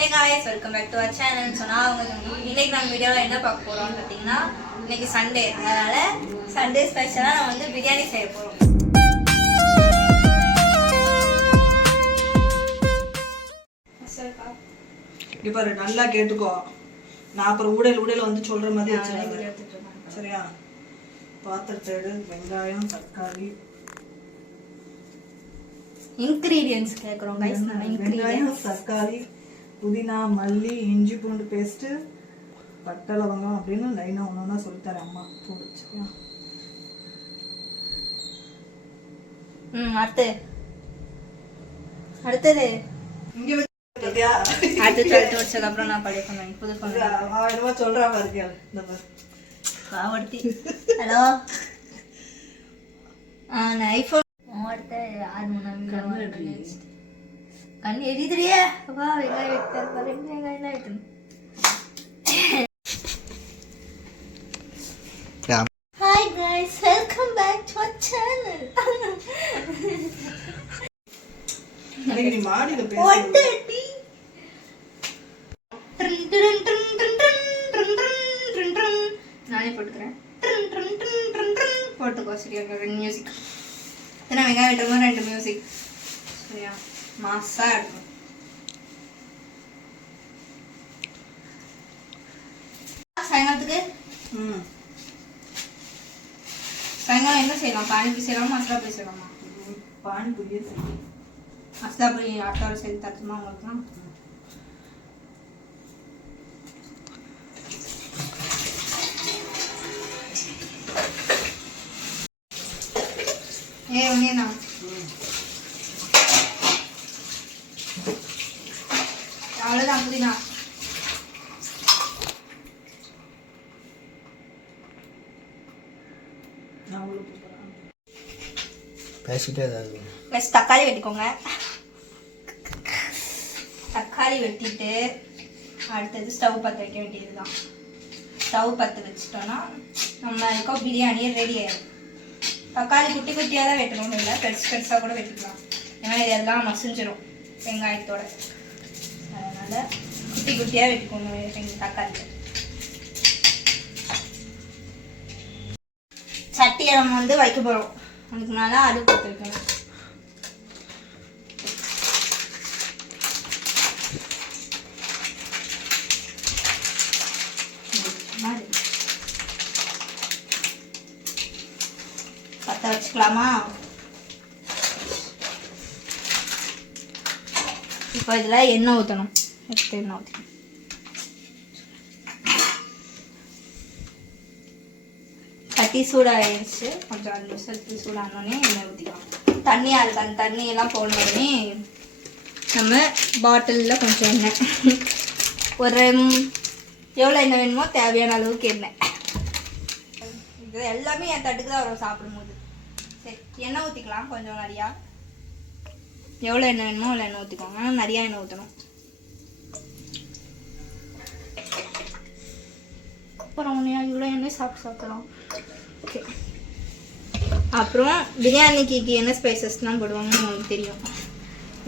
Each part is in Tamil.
Hey guys, welcome back to our channel. So now இன்னைக்கு நம்ம வீடியோல என்ன பார்க்க போறோம்னு பாத்தீங்கன்னா இன்னைக்கு சண்டே அதனால சண்டே ஸ்பெஷலா நம்ம வந்து பிரியாணி செய்ய போறோம். இங்க பாரு நல்லா கேட்டுக்கோ. நான் அப்புறம் ஊடல் வந்து சொல்ற மாதிரி வச்சிருக்கேன். சரியா? பாத்திரத்தை எடு, வெங்காயம், தக்காளி, ingredients கேக்குறோம் गाइस. நான் வெங்காயம், தக்காளி, புதினா, மல்லி, இஞ்சி பூண்டு பேஸ்ட், பட்டை லவங்கம் அப்படின்னு லைனா ஒண்ணா சொல்லி தரேன் அம்மா. போடு. சரியா? அடுத்தது இங்க வச்சியா? அடுத்து சொல்லிட்டு வச்சதுக்கு அப்புறம் நான் பழைய சொன்னேன். புது சொன்னேன். என்னமா சொல்றா பாருங்க. இந்த பாரு. பாவர்த்தி. ஹலோ. நான் ஐபோன் ஓடுத 6 கண்ணு எரியுதுறியே. அப்பா வெங்காயம் வெட்டேன். ரெண்டு வெங்காயம் தான் வெட்டணும். Hi guys, welcome back to our channel. நீ மாடில பேசு. ஒட்டடி. நானே போட்டுக்கிறேன். போட்டுக்கோ. சரியா? ரெண்டு மியூசிக். ஏன்னா வெங்காயம் வெட்டுறோம், ரெண்டு மியூசிக். சரியா? மாசா இருக்கும். சாயங்காலத்துக்கு சாயங்காலம் என்ன செய்யலாம்? பானிபூரி செய்யலாமா, மசாலா பூரி செய்யலாமா? பானிபூரியே செய்யலாம். மசாலா பூரி ஆட்டோட சேர்த்து தட்டுமா உங்களுக்குலாம்? ஒன்னேண்ணா அவ்வளோதான். புதினா பேசிட்டே ஏதாவது தக்காளி வெட்டிக்கோங்க. தக்காளி வெட்டிட்டு அடுத்தது ஸ்டவ் பற்ற வைக்க வேண்டியதுதான். ஸ்டவ் பற்ற வச்சுட்டோன்னா நம்ம பிரியாணி ரெடி ஆயிடும். தக்காளி குட்டி குட்டியாக தான் வெட்டணும், இல்லை பெருசாக கூட வெட்டிக்கலாம். ஏன்னா இதெல்லாம் மசிஞ்சிடும் வெங்காயத்தோட. அதனால் குட்டி குட்டியாக வெட்டிக்கணும் தக்காளி. சட்டியை நம்ம வந்து வைக்க போகிறோம். அதுக்கு மேலே அடுப்பு பற்ற வைக்கணும். பற்ற வச்சுக்கலாமா? இப்போ இதில் எண்ணெய் ஊற்றணும். எண்ணெய் ஊற்றணும். சட்டி சூடாகிடுச்சு. கொஞ்சம் 5 நிமிஷத்துக்கு சூடானோடனே எண்ணெய் ஊற்றிக்கலாம். தண்ணி அதுக்கு அந்த தண்ணியெல்லாம் போடணுன்னே நம்ம பாட்டிலில் கொஞ்சம் எண்ணெய், ஒரு எவ்வளோ எண்ணெய் வேணுமோ தேவையான அளவுக்கு எண்ணெய். இது எல்லாமே என் தட்டுக்கு தான் வரும் சாப்பிடும்போது. சரி, எண்ணெய் ஊற்றிக்கலாம் கொஞ்சம் நிறையா. எவ்வளோ எண்ணெய் வேணுமோ அவ்வளோ எண்ணெய் ஊற்றிக்கோங்க. ஆனால் நிறையா எண்ணெய் ஊற்றணும். அப்புறம் இவ்வளோ எண்ணெய் சாப்பிடலாம். ஓகே. அப்புறம் பிரியாணிக்கு என்ன ஸ்பைசஸ்லாம் போடுவாங்கன்னு உங்களுக்கு தெரியும்.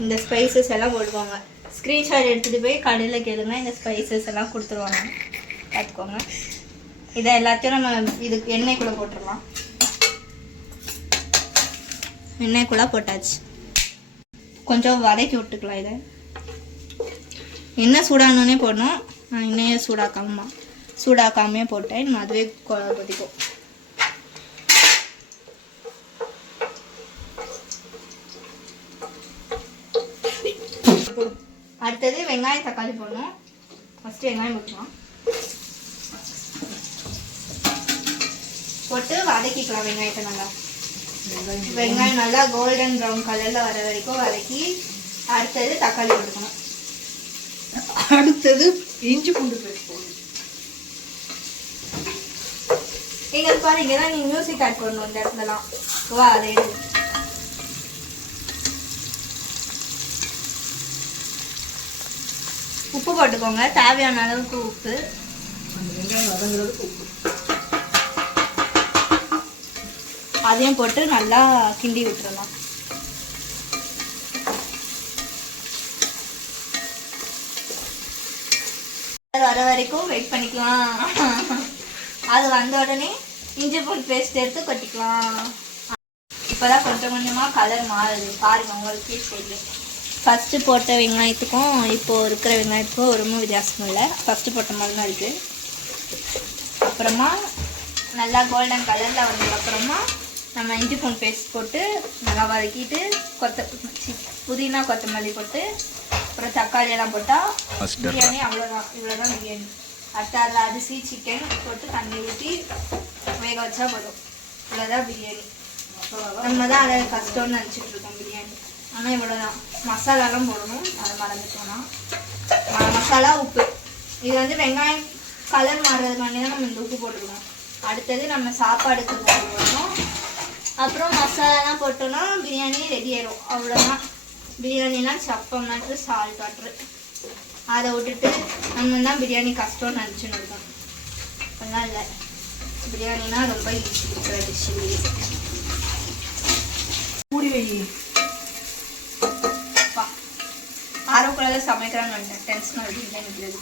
இந்த ஸ்பைசஸ் எல்லாம் போடுவாங்க. ஸ்க்ரீன்ஷாட் எடுத்துகிட்டு போய் கடையில் கேளுங்க, இந்த ஸ்பைசஸ் எல்லாம் கொடுத்துருவாங்க. பார்த்துக்கோங்க. இதை எல்லாத்தையும் நம்ம இதுக்கு எண்ணெய்க்குள்ளே போட்டுடலாம். எண்ணெய்க்குள்ளே போட்டாச்சு. கொஞ்சம் வதக்கி விட்டுக்கலாம். இதை எண்ணெய் சூடானோடனே போடணும். நான் எண்ணெயை சூடாக்காமே போட்டேன். நம்ம அதுவே கொதிக்கும். அடுத்தது வெங்காயம் தக்காளி போடணும். ஃபஸ்ட்டு வெங்காயம் போட்டுக்கலாம். போட்டு வதக்கிக்கலாம் வெங்காயத்தை நல்லா. வெங்காயம் நல்லா கோல்டன் ப்ரௌன் கலரில் வர வரைக்கும் வதக்கி அடுத்தது தக்காளி போட்டுக்கணும். அடுத்தது இஞ்சி பூண்டு பேஸ்ட் போடணும். எங்க பாரு, இங்கே தான் நீங்கள் மியூசிக் ஆட் பண்ணணும். இந்த இடத்துலலாம் வா அதை எடு. உப்பு போட்டுக்கோங்க, தேவையான அளவுக்கு உப்பு. அந்த வெங்காயம் வதங்குறதுக்கு உப்பு. அதையும் போட்டு நல்லா கிண்டி விட்டுறலாம். வர வரைக்கும் வெயிட் பண்ணிக்கலாம். அது வந்த உடனே இஞ்சி பூண்டு பேஸ்ட் எடுத்து கொட்டிக்கலாம். இப்போதான் கொஞ்சம் கொஞ்சமாக கலர் மாறுது பாருங்க, உங்களுக்கே தெரியும். ஃபஸ்ட்டு போட்ட வெங்காயத்துக்கும் இப்போது இருக்கிற வெங்காயத்துக்கும் ரொம்ப வித்தியாசம் இல்லை. ஃபஸ்ட்டு போட்ட மாதிரி தான் இருக்குது. அப்புறமா நல்லா கோல்டன் கலரில் வந்ததுக்கப்புறமா நம்ம இஞ்சி பூண்டு பேஸ்ட் போட்டு நல்லா வதக்கிட்டு புதினா கொத்தமல்லி போட்டு அப்புறம் தக்காளி எல்லாம் போட்டால் பிரியாணி அவ்வளோதான். இவ்வளோதான் பிரியாணி. அடுத்து அதில் அரிசி சிக்கன் போட்டு தண்ணி ஊற்றி வேக வச்சா போதும். இவ்வளோதான் பிரியாணி. நம்ம தான் அதை கஷ்டம்னு நினச்சிட்டு இருக்கோம் பிரியாணி. ஆனால் இவ்வளோதான். மசாலாலாம் போடணும், அதை மறந்துட்டோம்னா. மசாலா உப்பு இது வந்து வெங்காயம் கலர் மாறுறதுக்காண்டி தான் நம்ம இந்த உப்பு போட்டுக்கணும். அடுத்தது நம்ம சாப்பாடுக்கு போடணும். அப்புறம் மசாலாலாம் போட்டோன்னா பிரியாணி ரெடி ஆயிடும். அவ்வளோதான். பிரியாணினா சப்பம் நட்டு சால்ட் வாட்ரு அதை விட்டுட்டு நம்ம தான் பிரியாணி கஷ்டம்னு நினச்சின்னு இருக்கோம். அதெல்லாம் இல்லை. பிரியாணினா ரொம்ப ஈஸி இருக்கிற டிஷ். மூடி வை. ஆரோக்குள்ள சமைக்கிறான்னு வந்துட்டேன். டென்ஷன் ஆகிட்டு நிற்கிறது.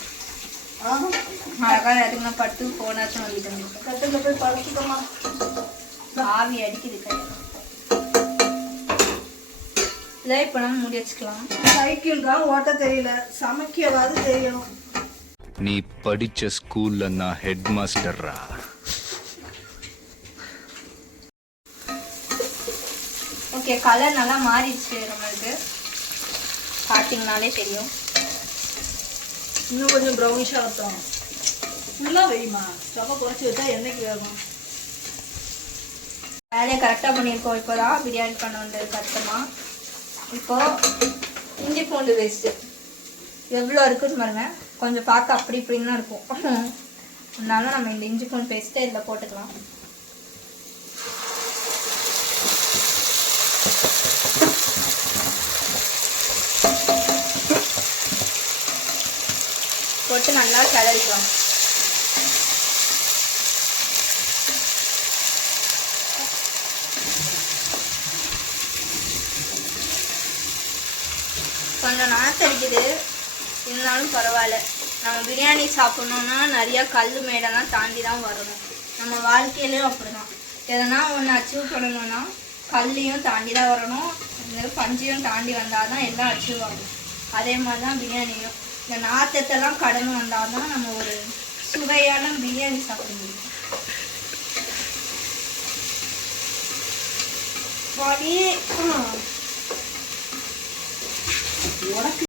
அழகாக நேரத்துக்கு நான் பட்டு போனாச்சும் வந்துட்டு கட்டில் போய் பழக்கிக்கோமா. ஆவி அடிக்குது கை. இதை இப்போ நம்ம முடி வச்சுக்கலாம். சைக்கிள் தான் ஓட்ட தெரியல, சமைக்கவாது தெரியணும். நீ படிச்ச ஸ்கூல்ல நான் ஹெட் மாஸ்டர்ரா. ஓகே, கலர் நல்லா மாறிடுச்சு நம்மளுக்கு. பார்த்தீங்கனாலே தெரியும். இன்னும் கொஞ்சம் ப்ரௌனிஷாக இருக்கும். ஃபுல்லாக வைமா. ஸ்டவ்வை குறைச்சி வச்சா என்னைக்கு வேகும். வேலையை கரெக்டாக பண்ணியிருக்கோம். இப்போ தான் பிரியாணி பண்ண வந்தது கஷ்டமாக. இப்போது இஞ்சி பூண்டு பேஸ்ட்டு எவ்வளோ இருக்குன்னு பாருங்க. கொஞ்சம் பார்க்க அப்படி இப்படின்னு தான் இருக்கும். அதனால நம்ம இந்த இஞ்சி பூண்டு பேஸ்ட்டை இதில் போட்டுக்கலாம். போட்டு நல்லா கிளறிக்கலாம். கொஞ்சம் நாத்தடிக்குது, இருந்தாலும் பரவாயில்ல. நம்ம பிரியாணி சாப்பிட்ணுன்னா நிறையா கல் மேடெல்லாம் தாண்டி தான் வரணும். நம்ம வாழ்க்கையிலையும் அப்படி தான். எதனா ஒன்று அச்சீவ் பண்ணணும்னா கல்லையும் தாண்டி தான் வரணும், இந்த பஞ்சையும் தாண்டி வந்தால் தான் எல்லாம் அச்சீவ் ஆகும். அதே மாதிரி தான் பிரியாணியும். இந்த நாத்தத்தெல்லாம் கடந்து வந்தால் தான் நம்ம ஒரு சுவையான பிரியாணி சாப்பிட முடியும். உனக்கு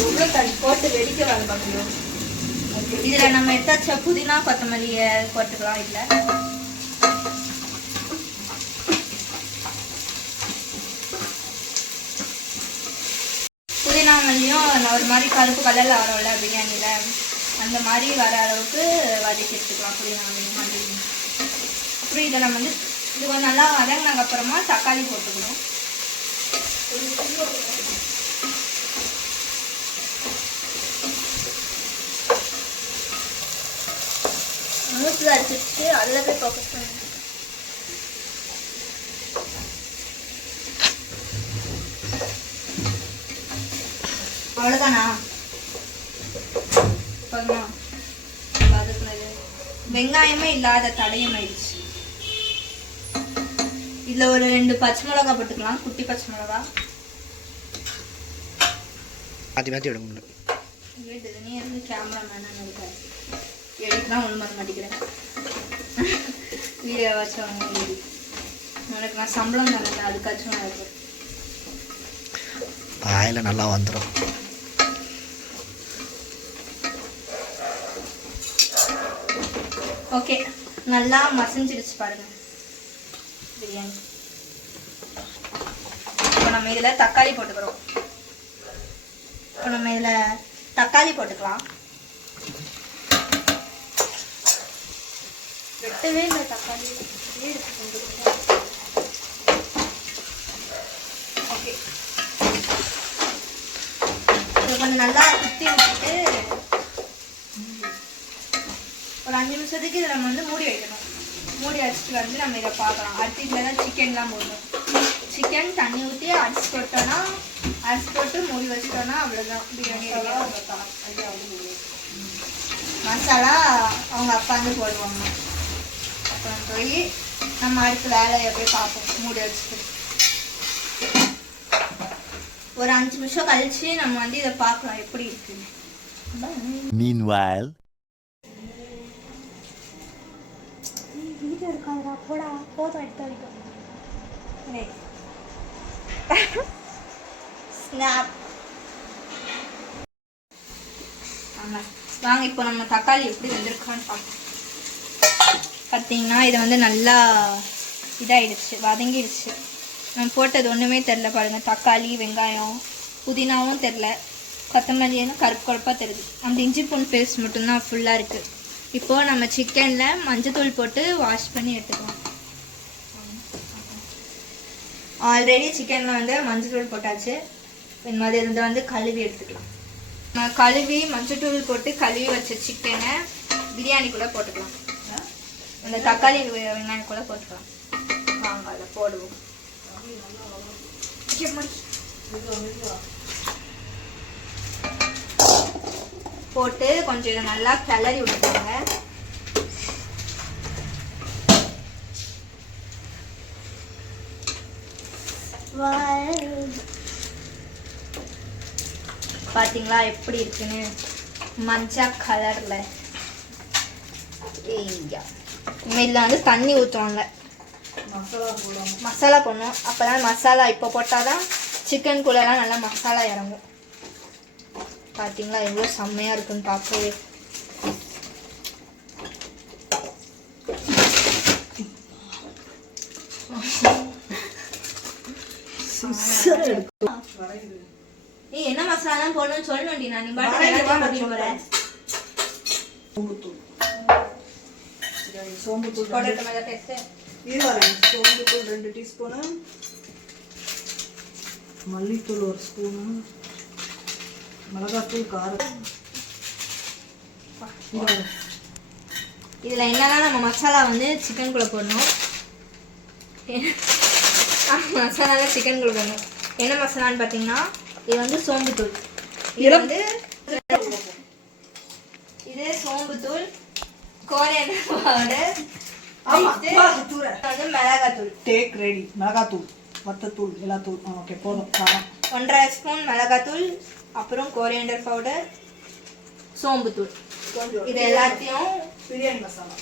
எவ்வளோ தண்ணி போட்டு வெடிக்க வேலை பார்க்கணும். இதில் நம்ம எடுத்தாச்ச புதினா கொத்தமல்லியை போட்டுக்கலாம். இதில் புதினா மல்லியும் ஒரு மாதிரி கருப்பு கலரில் வரோம்ல பிரியாணியில், அந்த மாதிரி வர அளவுக்கு வதக்கி எடுத்துக்கலாம் புதினா மல்லி. அப்புறம் இதை நம்ம வந்து இது கொஞ்சம் நல்லா வதங்கினதுக்கு அப்புறமா தக்காளி போட்டுக்கணும். மூச்சில் அடிச்சிச்சு, அதில் போய் ஃபோக்கஸ் பண்ணு. அவ்வளோதானா? போதுமா? வதக்குனது வெங்காயமே இல்லாத தடையம் ஆயிடுச்சு. இதில் ஒரு 2 பச்சை மிளகா போட்டுக்கலாம், குட்டி பச்சை மிளகா. மாற்றி மாற்றி விட முடியல. நீ வந்து கேமராமேனாக இருக்க, எடிட்லாம் ஒன்று பண்ண மாட்டேங்கிறேன். வீடியோ வச்சவங்க உனக்கு நான் சம்பளம் தரேன், அதுக்காச்சும் நான் இருக்கேன். ஆயில் நல்லா வந்துடும். ஓகே, நல்லா மசிஞ்சிடுச்சு பாருங்க பிரியாணி. இப்போ நம்ம இதில் தக்காளி போட்டுக்கிறோம். இப்போ நம்ம இதில் தக்காளி போட்டுக்கலாம். வெட்டவே இல்லை தக்காளி. ஓகே, கொஞ்சம் நல்லா குத்தி விட்டுட்டு ஒரு 5 நிமிஷத்துக்கு இதை நம்ம வந்து மூடி வைக்கணும். மூடி வச்சுட்டு வந்து நம்ம இதை பார்க்கலாம். அடுத்து இதில் தான் சிக்கன்லாம் போடணும். சிக்கன் தண்ணி ஊற்றி அரிசி போட்டோன்னா அரிசி போட்டு மூடி வச்சிட்டோன்னா அவ்வளோதான் பிரியாணி ரெடி. மசாலா அவங்க அப்பா வந்து போடுவாங்க. அப்புறம் போய் நம்ம அடுத்த வேலையை போய் பார்ப்போம் மூடி வச்சுட்டு. ஒரு 5 நிமிஷம் கழிச்சு நம்ம வந்து இதை பார்க்கலாம் எப்படி இருக்கு. Meanwhile, வீடியோ இருக்காதுடா போடா போதும் எடுத்து வைக்கும். ஸ்னாப். ஆமாம் வாங்க இப்போ நம்ம தக்காளி எப்படி வெந்திருக்கான்னு பார்ப்போம். பார்த்தீங்கன்னா இது வந்து நல்லா இதாகிடுச்சு, வதங்கிடுச்சு. நம்ம போட்டது ஒன்றுமே தெரில பாருங்கள். தக்காளி வெங்காயம் புதினாவும் தெரில, கொத்தமல்லியும் கருப்பு கருப்பாக தெரியுது. அந்த இஞ்சி பூண்டு பேஸ்ட் மட்டும்தான் ஃபுல்லாக இருக்குது. இப்போது நம்ம சிக்கனில் மஞ்சத்தூள் போட்டு வாஷ் பண்ணி எடுத்துக்கலாம். ஆல்ரெடி சிக்கனில் வந்து மஞ்சத்தூள் போட்டாச்சு. இந்த மாதிரி இதை வந்து கழுவி எடுத்துக்கலாம். நம்ம கழுவி மஞ்சத்தூள் போட்டு கழுவி வச்ச சிக்கனை பிரியாணிக்குள்ளே போட்டுக்கலாம். அந்த தக்காளி வெங்காயக்குள்ளே போட்டுக்கலாம். வாங்க அதை போடுவோம். போட்டு கொஞ்சம் இதை நல்லா கிளறி விட்டுருங்க. பார்த்தீங்களா எப்படி இருக்குன்னு மஞ்சள் கலரில். இதில் வந்து தண்ணி ஊற்றுவாங்க, மசாலா போடணும். அப்போ தான் மசாலா இப்போ போட்டால் தான் சிக்கனுக்குள்ளெல்லாம் நல்லா மசாலா இறங்கும். பார்த்தீங்களா எவ்வளோ செம்மையாக இருக்குன்னு பார்க்கவே. நீ என்ன மசாலா போடணும்னு சொல்லணும்டி. நான் நீ பாட்டு வரேன். சோம்புத்தூள் சோம்புத்தூள் 2 டீஸ்பூனு, மல்லித்தூள் 1 ஸ்பூனு, மிளகாத்தூள் காரம். இதில் என்னன்னா நம்ம மசாலா வந்து சிக்கனுக்குள்ளே போடணும். மசாலா சிக்கனுக்குள்ளே போடணும். என்ன மசாலான்னு பார்த்தீங்கன்னா இது வந்து சோம்புத்தூள். இது வந்து இது சோம்புத்தூள், கோரியண்டர் பவுடர், வந்து மிளகாத்தூள். Take ready. மிளகாத்தூள், வத்தத்தூள், எல்லாத்தூள். ஓகே போதும். 1.5 ஸ்பூன் மிளகாத்தூள், அப்புறம் கோரியண்டர் பவுடர், சோம்புத்தூள். இது எல்லாத்தையும் பிரியாணி மசாலா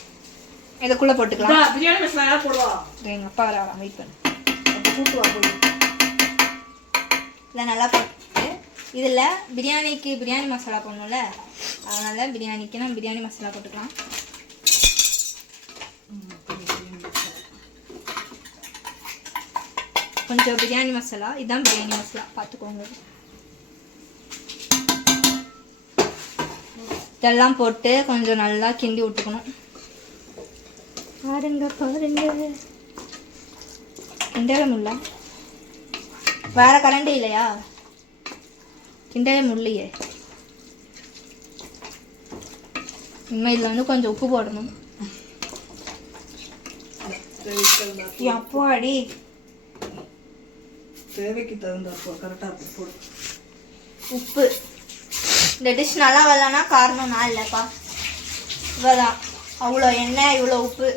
இதுக்குள்ளே போட்டுக்கலாம். பிரியாணி மசாலா போடுவா. எங்கள் அப்பா வர வெயிட் பண்ணு. கூட்டுவா போய் இதை நல்லா போட்டு இதில் பிரியாணிக்கு பிரியாணி மசாலா போடணும்ல, அதனால் பிரியாணிக்கு நம்ம பிரியாணி மசாலா போட்டுக்கலாம். கொஞ்சம் பிரியாணி மசாலா, இதுதான் பிரியாணி மசாலா பார்த்துக்கோங்க. இதெல்லாம் போட்டு கொஞ்சம் நல்லா கிண்டி விட்டுக்கணும். பாருங்க பாருங்க, கிண்டவே முடியல. வேற கரண்டி இல்லையா? கிண்டவே முடியலையே. இனிமேல் இதில் வந்து கொஞ்சம் உப்பு போடணும். அப்பாடி தேவைக்கு தகுந்த கரெக்டாக போடு உப்பு. இந்த டிஷ் நல்லா வரலன்னா காரணம் நான் இல்லைப்பா, இவ்வளோதான். அவ்வளோ எண்ணெய் இவ்வளோ உப்பு.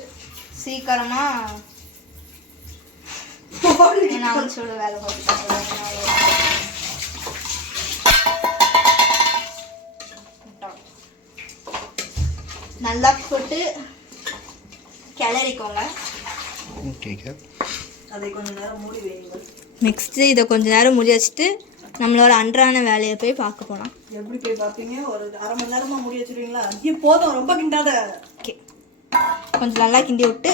சீக்கிரமாக நான் சொல்ல வேலை பார்த்துட்டேன். நல்லா போட்டு கிளறிக்கோங்க. அதை கொஞ்சம் நேரம் மூடி வைங்க. நெக்ஸ்ட்டு இதை கொஞ்சம் நேரம் மூடி வச்சுட்டு நம்மளோட அன்றான வேலையை போய் பார்க்க போகலாம். எப்படி போய் பார்ப்பீங்க? ஒரு 1/2 மணி நேரமாக மூடி வச்சுருவீங்களா? ஐயோ போதும், ரொம்ப கிண்டாத. ஓகே, கொஞ்சம் நல்லா கிண்டி விட்டு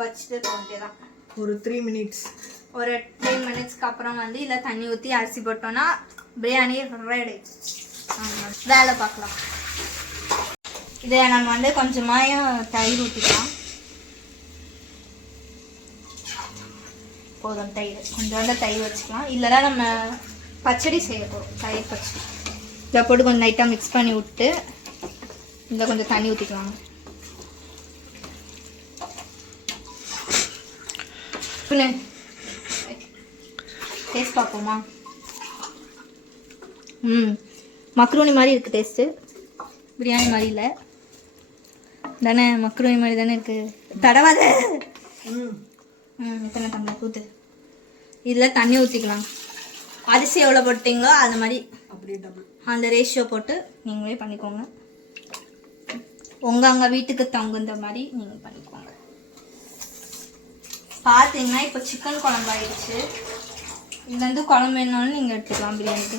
வச்சுட்டு போகலாம். ஒரு 3 மினிட்ஸ். ஒரு 10 மினிட்ஸ்க்கு அப்புறம் வந்து இதில் தண்ணி ஊற்றி அரிசி போட்டோன்னா பிரியாணி ரெடி. வேலை பார்க்கலாம். இதை நம்ம வந்து கொஞ்சமாக தயிர் ஊற்றிக்கலாம். போதும் தயிர், கொஞ்சோண்டு தயிர் வச்சுக்கலாம். இல்லைனா நம்ம பச்சடி செய்ய போகிறோம், தயிர் பச்சடி. இதை போட்டு கொஞ்சம் லைட்டாக மிக்ஸ் பண்ணி விட்டு இதில் கொஞ்சம் தண்ணி ஊற்றிக்கலாம். டேஸ்ட் பார்ப்போமா? மக்ரூனி மாதிரி இருக்குது டேஸ்ட்டு, பிரியாணி மாதிரி இல்லை தானே? மக்ரூனி மாதிரி தானே இருக்குது. தடவாத. எத்தனை டம்ளர் ஊற்று? இதில் தண்ணி ஊற்றிக்கலாம். அரிசி எவ்வளோ போட்டிங்களோ அது மாதிரி அப்படியே டபுள் அந்த ரேஷியோ போட்டு நீங்களே பண்ணிக்கோங்க. உங்கள் வீட்டுக்கு தகுந்த மாதிரி நீங்கள் பண்ணிக்கோங்க. பார்த்தீங்கன்னா இப்போ சிக்கன் குழம்பு ஆயிடுச்சு. இதுலேருந்து குழம்பு வேணாலும் நீங்கள் எடுத்துக்கலாம் பிரியாணிக்கு.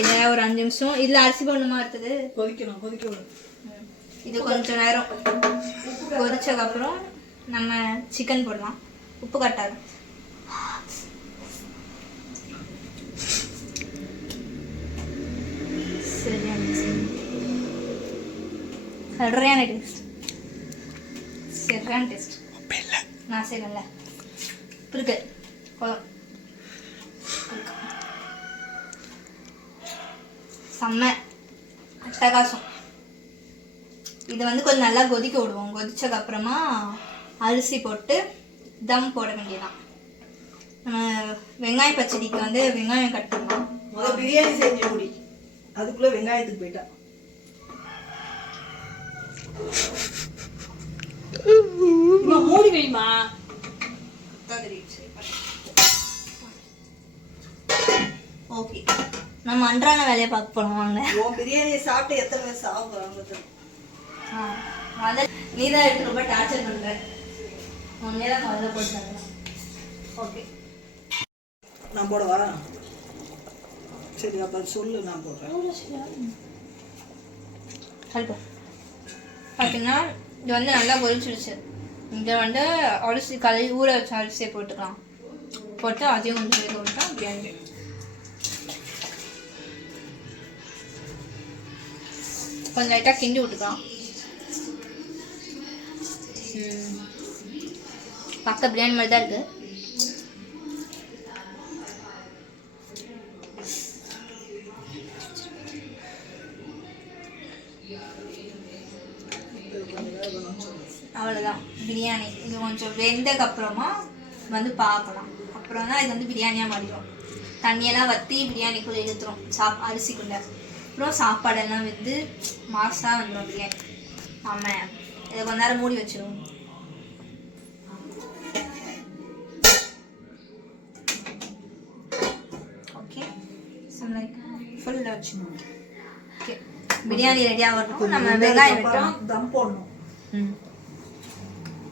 இதில் ஒரு 5 நிமிஷம் இதில் அரிசி போடணுமா அடுத்தது? கொதிக்க விடும். இது கொஞ்சம் நேரம் கொதிச்சதுக்கப்புறம் நம்ம சிக்கன் போடலாம். உப்பு கட்டாது. சரியான டேஸ்ட். சரியான டேஸ்ட். நான் செய்யல இருக்கு. செம்ம அட்டகாசம். இது வந்து கொஞ்சம் நல்லா கொதிக்க விடுவோம். கொதிச்சதுக்கு அப்புறமா அரிசி போட்டு தம் போட வேண்டியதான். நம்ம வெங்காய பச்சடிக்கு வந்து வெங்காயம் கட் பண்ணலாம். முதல்ல பிரியாணி செஞ்சு முடி, அதுக்குள்ள வெங்காயத்துக்கு போயிட்டா. மூடி வைமா. ஓகே, நம்ம அன்றாட வேலையை பார்க்க போறோம். வாங்க. பிரியாணியை சாப்பிட்டு எத்தனை பேர் சாப்பிடுறாங்க? நீ தான் எடுத்து ரொம்ப டார்ச்சர் பண்ற. உன்னேதான் முதல்ல போட்டு. ஓகே, நான் போடவா? சரி, அப்ப சொல்லு, நான் போடுறேன். பார்த்தீங்கன்னா இது வந்து நல்லா கொதிச்சிருச்சு. இதை வந்து அரிசி கழுவி ஊற வச்ச அரிசியை போட்டுக்கலாம். போட்டு அதையும் கொஞ்சம் வேக விட்டா பிரியாணி. கொஞ்சம் லைட்டாக கிண்டி விட்டுக்கலாம். பார்க்க பிரியாணி மாதிரி தான் இருக்குது. அவ்வளோதான் பிரியாணி. இது கொஞ்சம் வெந்ததுக்கப்புறமா வந்து பார்க்கலாம். அப்புறம் தான் இது வந்து பிரியாணியாக மாறிடும். தண்ணியெல்லாம் வற்றி பிரியாணிக்குள்ளே இழுத்துரும் அரிசிக்குள்ளே. அப்புறம் சாப்பாடெல்லாம் வந்து மாசாக வந்துடும் பிரியாணி. ஆமாம், இதை கொஞ்ச நேரம் மூடி வச்சிடுவோம். ஓகே, ஃபுல்லாக வச்சுக்கணும். ஓகே, பிரியாணி ரெடியாக வரணும். நம்ம வெங்காயம் வெட்டணும், தம் போடணும்.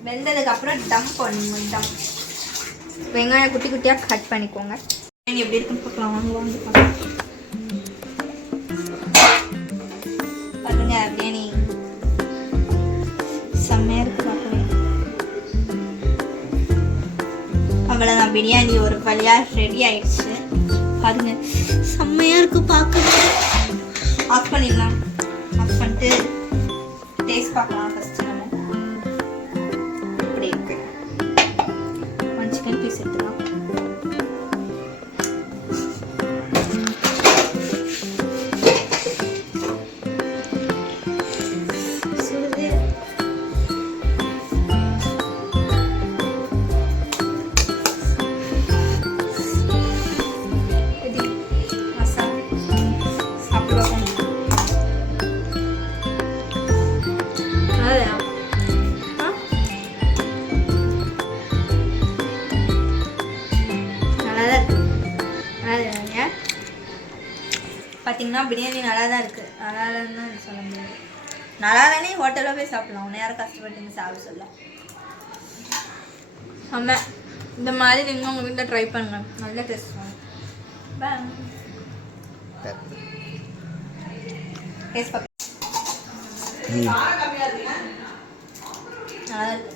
வெந்ததுக்கு அப்புறம் டம் பண்ணணும். டம் வெங்காயம் குட்டி குட்டியாக கட் பண்ணிக்கோங்க. எப்படி இருக்குன்னு பார்க்கலாம். வாங்க பாருங்க, பிரியாணி செம்மையாக இருக்கு பார்க்கவே. அவ்வளோதான், பிரியாணி ஒரு வழியாக ரெடி ஆயிடுச்சு. பாருங்க, செம்மையாக இருக்கு பார்க்க. ஆஃப் பண்ணிடலாம். ஆஃப் பண்ணிட்டு டேஸ்ட் பார்க்கலாம். ஃபஸ்ட்டு நம்ம இப்படி இருக்கு. சிக்கன் பீஸ் எடுத்துக்கலாம். பார்த்தீங்கன்னா பிரியாணி நல்லா தான் இருக்குது. நல்லா இல்லைன்னு சொல்ல முடியாது. நல்லா இல்லைனே ஹோட்டலில் போய் சாப்பிட்லாம். உன்னை யாரும் கஷ்டப்பட்டு சாப்பிட சொல்லலாம். ஆமாம், இந்த மாதிரி நீங்கள் உங்கள் வீட்டில் ட்ரை பண்ணுங்க. நல்ல டேஸ்ட் பண்ணுங்க. டேஸ்ட் பார்க்க நல்லா இருக்கு.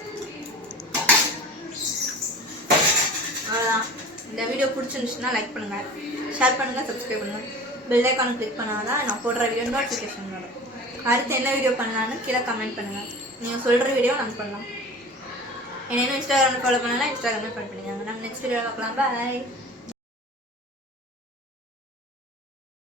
அவ்வளோதான். இந்த வீடியோ பிடிச்சிருந்துச்சுன்னா லைக் பண்ணுங்கள், ஷேர் பண்ணுங்கள், சப்ஸ்கிரைப் பண்ணுங்கள். பெல் ஐக்கானை கிளிக் பண்ணால் தான் நான் போடுற வீடியோ நோட்டிஃபிகேஷன் வரும். அடுத்து என்ன வீடியோ பண்ணலான்னு கீழே கமெண்ட் பண்ணுங்கள். நீங்கள் சொல்கிற வீடியோ நாங்கள் பண்ணலாம். என்ன இன்ஸ்டாகிராமில் ஃபாலோ பண்ணலாம், இன்ஸ்டாகிராமில் ஃபாலோ பண்ணிக்கோங்க. நம்ம நெக்ஸ்ட் வீடியோ பார்க்கலாம். பாய்.